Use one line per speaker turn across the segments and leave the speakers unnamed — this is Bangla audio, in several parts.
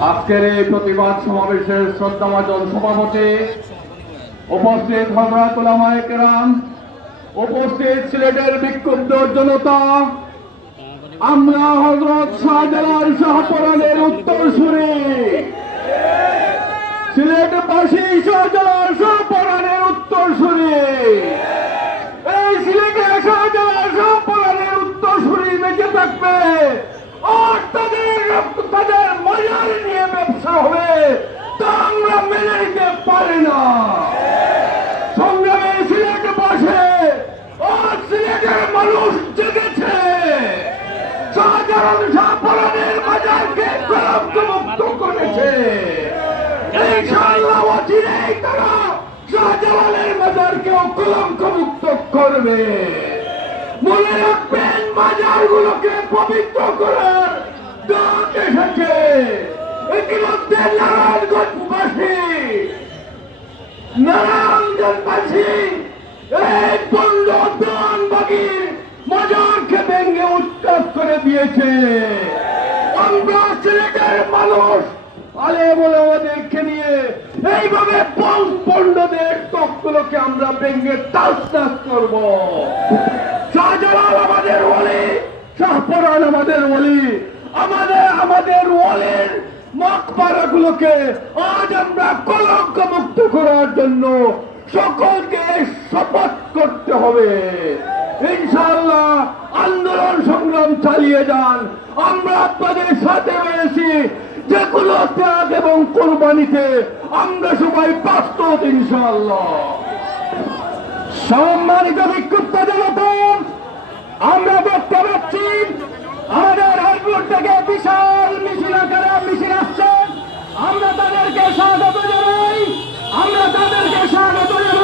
আজকের এই প্রতিবাদ সমাবেশের শ্রদ্ধাভাজন সভাপতি উপস্থিত হজরত উলামায়ে উপস্থিত সিলেটের বিক্ষুব্ধ জনতা, আমরা হজরত শাহজালাল শাহপরানের উত্তর সুরে সিলেটবাসী শাহজালাল শাহপরানের উত্তর সুরে এই সিলেটে শাহজালাল শাহপরানের উত্তর সুরে বেঁচে থাকবে আর তাদের তাদের মজার নিয়ে ব্যবসা হবে তা আমরা মেনে নিতে পারি না। সংগ্রামে সিলেট বসে আর সিলেটের মানুষ জেগেছে। শাহজালাল শাহপরানের বাজারকে মুক্ত করেছে। ইনশাআল্লাহ অচিরেই তারা শাহজালালের বাজারকেও কলঙ্ক মুক্ত করবে। মনে রাখবেন, বাজারগুলোকে পবিত্র করার ডাক এসেছে। ইতিমধ্যে নারায়ণগঞ্জবাসী নারায়ণগঞ্জবাসী এই পণ্ড বাগির মজারকে ভেঙে উৎকাশ করে দিয়েছে। আমরা সিলেটের মানুষ, আলে বলে আমাদেরকে নিয়ে এইভাবে পণ্ডদের তকগুলোকে আমরা ভেঙে তাস তাস করব। শাহজালাল আমাদের ওলি শাহপরান আমাদের ওলি, আমাদের আমাদের ওলির মকবারা গুলোকে আজ আমরা কলঙ্ক মুক্ত করার জন্য সকলকে শপথ করতে হবে। ইনশাআল্লাহ আন্দোলন সংগ্রাম চালিয়ে যান। আমরা আপনাদের সাথে রয়েছি। যে কোনো ত্যাগ এবং কোরবানিতে আমরা সবাই প্রস্তুত, ইনশাআল্লাহ। সম্মানিত বিক্ষুব্ধ জনতা, আমরা দেখতে পাচ্ছি আমাদের হরপুর থেকে বিশাল মিছিল আকারে মিছিল আসছে। আমরা তাদেরকে স্বাগত জানাই। আমরা তাদেরকে স্বাগত জানাই।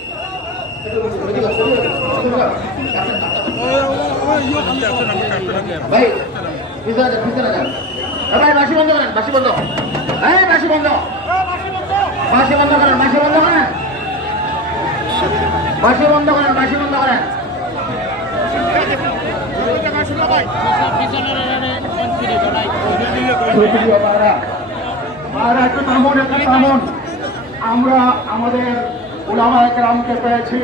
বন্ধ করেন বন্ধ। বন্ধ। বন্ধ আমরা আমাদের ওলামা একরামকে পেয়েছি।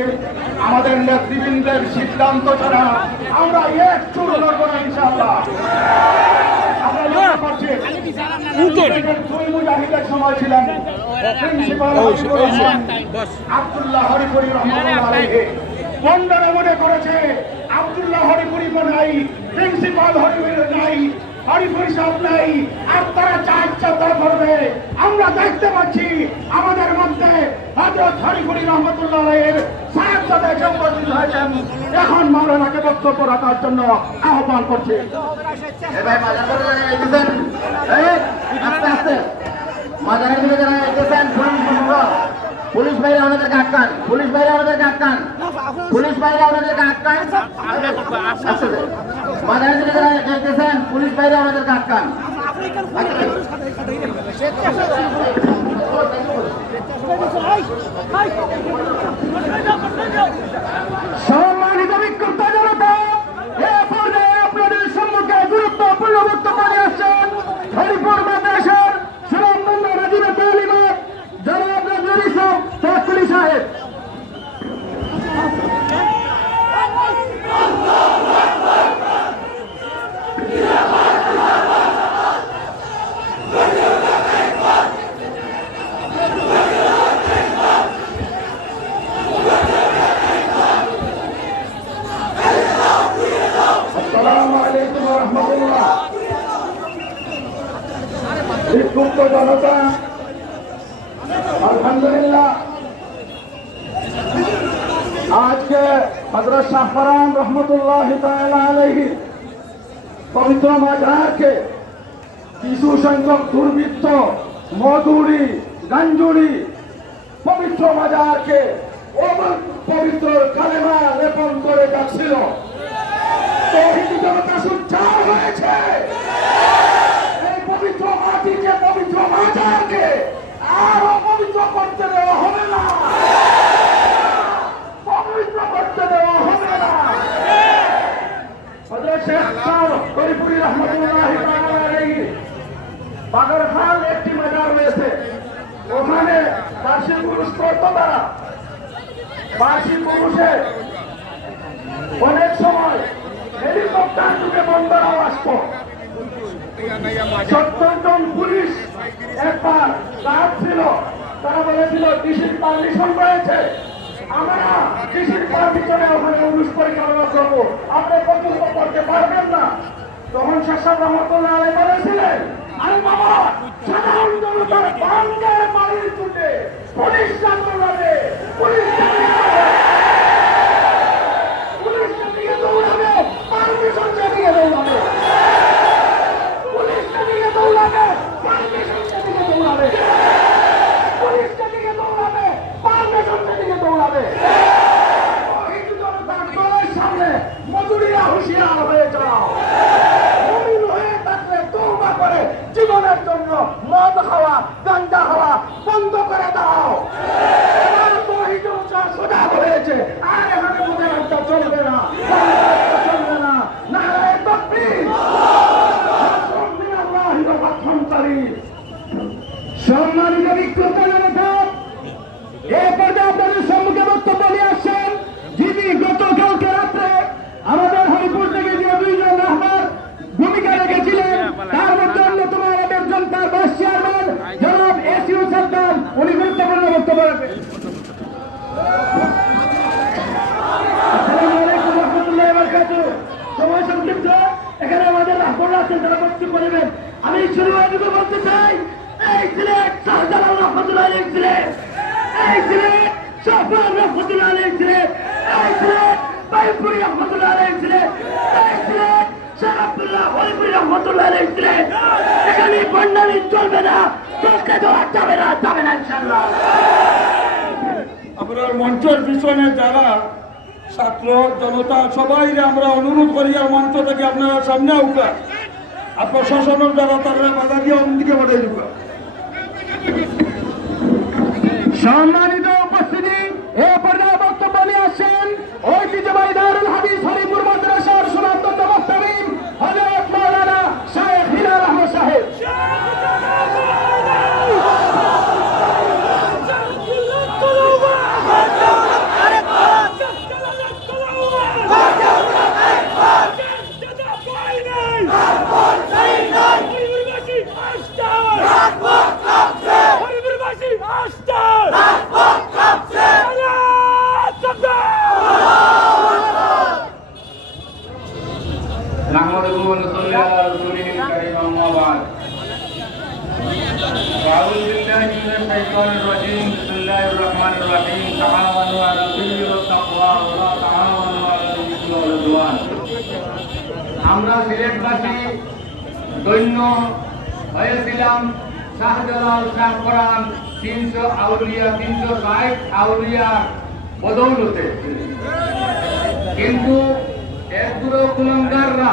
আমাদের নেতৃবৃন্দের সিদ্ধান্ত ছাড়া আমরা একটু লড়বো না মুজাহিদের সময় ছিলেন আব্দুল্লাহ হরিপুরি মনে করেছে আব্দুল্লাহ হরিপুরি নাই প্রিন্সিপাল হরিপুরি নাই। হরিপুরি সাহেব নাই। আর তারা যা আমরা দেখতে পাচ্ছি আমাদের মধ্যে হজরত বক্তব্য রাখার জন্য আহ্বান পুলিশ ভাইরা আমাদেরকে আটকান, পুলিশ ভাইরা আমাদেরকে আটকান। পুলিশ ভাইরা আমাদেরকে আটকান। দিকে যারা যাইতেছেন পুলিশ বাইরে আমাদের আটকান বিক্ষুব্ধ জনতা, আলহামদুলিল্লাহ, আজকে হজরত শাহরান রহমতুল্লাহ আলহি পবিত্র মাঝারকে কিছু সংখ্যক দুর্বৃত্ত মজুরি গাঞ্জুরি পবিত্র মাজারকে পবিত্র বাগরখাল একটি মাজার রয়েছে। ওখানে বার্ষিক পুরুষ করতো তারা। বার্ষিক পুরুষে অনেক সময় হেলিকপ্টার যুগে বন্দরাও আসতো সত্তর জন পুলিশ একবার গার্ড ছিল। তারা বলেছিল, ডিসির পারমিশন রয়েছে। আমরা ডিসির পারমিশনে ওখানে অনুষ্ঠান পরিচালনা করব। আপনি পর্যন্ত করতে পারবেন না। তখন শেষাব রহমতুল্লাহ আলী বলেছিলেন আরে বাবা সাধারণ জনতার বাংলা বাড়ির চুটে পুলিশ করে। পুলিশ চাকরিকে দৌড়াবে পারমিশন চাকরিকে দৌড়াবে পুলিশকে দিকে দৌড়াবে পারমিশনকে দিকে দৌড়াবে পুলিশকে দিকে দৌড়াবে পারমিশনকে দিকে দৌড়াবে হিন্দু জনতার দলের সামনে মজুরিরা হুঁশিয়ার হয়ে যাও মুমিন হয়ে থাকলে তওবা করে জীবনের জন্য মদ খাওয়া গাঞ্জা খাওয়া বন্ধ করে দাও এবার তো হিন্দু জনতা সজাগ হয়েছে আর এখানে মনে রাখতে চলবে না চলবে না না তকবীর সম্মানিত বিক্রেতা জনতা এ পর্যায়ে আপনাদের সম্মুখে বক্তব্য নিয়ে আসছেন যিনি গতকালকে রাত্রে আমাদের হরিপুর থেকে যে দুইজন রহমান ভূমিকা রেখেছিলেন তার মধ্যে অন্যতম আমাদের জনতার ভাইস চেয়ারম্যান জনাব এসিউ সরকার উনি গুরুত্বপূর্ণ বক্তব্য রাখবেন আসসালামু আলাইকুম রহমতুল্লাহি ওয়া বারাকাতুহু। এখানে আমাদের রাহবররা আছেন তারা আমি শুরু আগে বলতে চাই এই সিলেট শাহজালাল রহমতুল্লাহ আলী সিলেট এই সিলেট শাহজালাল রহমতুল্লাহ আলী সিলেট এই সিলেট বাইপুরি রহমতুল্লাহ এখানে বন্যানি চলবে না চলতে দেওয়া যাবে না যাবে না ইনশাআল্লাহ
আপনার মঞ্চের পিছনে যারা ছাত্র জনতা সবাই আমরা অনুরোধ করি আর মঞ্চ থেকে আপনারা সামনে উঠা আর প্রশাসনের যারা তারা বাধা দিয়ে অন্যদিকে বাড়িয়ে দিবা
সম্মানিত উপস্থিতি, এ পর্যায়ে বক্তব্য নিয়ে আসছেন ঐতিহ্যবাহী
نحمده ونصلي على رسوله الكريم أما بعد أعوذ بالله من الشيطان الرجيم بسم الله الرحمن الرحيم تعاونوا على البر والتقوى ولا تعاونوا على الإثم والعدوان আমরা সিলেটবাসী দৈন্য হয়েছিলাম শাহজালাল শাহপরান তিনশো আউলিয়া তিনশো ষাট আউলিয়ার বদৌলতে কিন্তু একগুলো কুলঙ্গাররা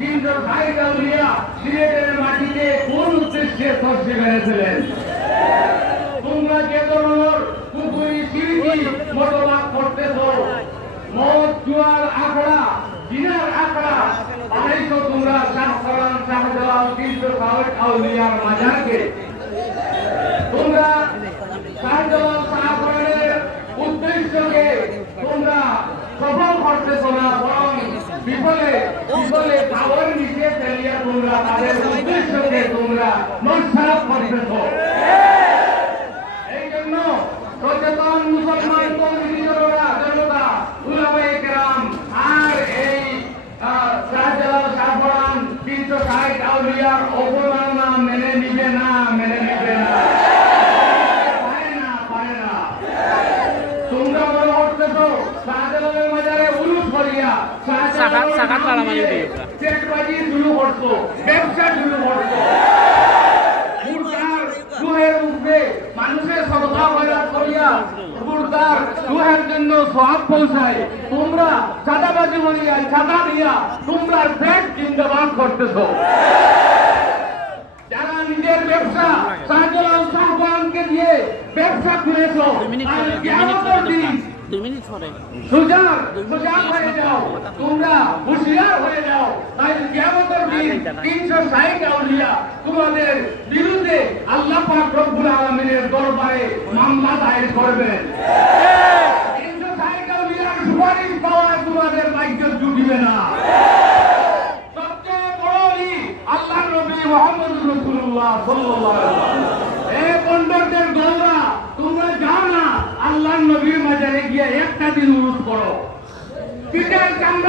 তিনশো ভাই আউলিয়া সিলেটের মাটিতে কোন উদ্দেশ্যে সর্ষে বেড়েছিলেন? তোমরা যে ধরনের পুকুরি সিঁড়ি মতবাদ করতেছ মদ, জুয়ার, আখড়া, দিনের আখড়া, আড়াইশো তোমরা শাহফরান করান তিনশো দেওয়া আউলিয়ার মাজারকে তোমরা শাহজালাল শাহফরানের বিফলে বিফলে খাবার নিচে ফেলিয়া তোমরা তাদের উদ্দেশ্যকে তোমরা নস্বাত করতেছ এই জন্য সচেতন মুসলমান কমিটিরা জনতা উলামায়ে কেরাম আর এই আহ, শাহজালাল শাহপরান তিনশো ষাট আউলিয়ার অবমাননা মেনে নিবে না মেনে নিবে না পারে না পারে না তোমরা মনে করতেছো শাহজালালের মাজারে উলুট করিয়া
সাকাত- সাকাত মানে ওটাই
চেকবাজি শুরু করছ ব্যবসা শুরু করছ মানুষের সদকা হয়রান করিয়া মুরতার দুহের জন্য সব পৌঁছায় তোমরা চাঁদাবাজি করিয়া চাঁদা দিয়া তোমরা পেট জিন্দাবাদ করতেছো যারা নিজের ব্যবসা শাহজালাল শাহজাহানকে দিয়ে ব্যবসা খুলেছো আর
পরে
দিন
দুই মিনিট পরে।
হয়ে যাও। তোমরা হুঁশিয়ার হয়ে যাও। তাই কিয়ামতের দিন তিনশো ষাট আউলিয়া তোমাদের বিরুদ্ধে আল্লাহ পাক রব্বুল আলমিনের দরবারে মামলা দায়ের করবেন। সুপারিশ পাওয়া তোমাদের ভাগ্য জুটিবে না। সবচেয়ে বড় আল্লাহ নবী মোহাম্মদ রসুল্লাহ সাল্লাল্লাহু আলাইহি ওয়াসাল্লাম। এ পন্ডরদের গৌরা তোমরা যাও না আল্লাহ নবীর মাজারে গিয়া একটা দিন অনুরোধ করো। চামড়া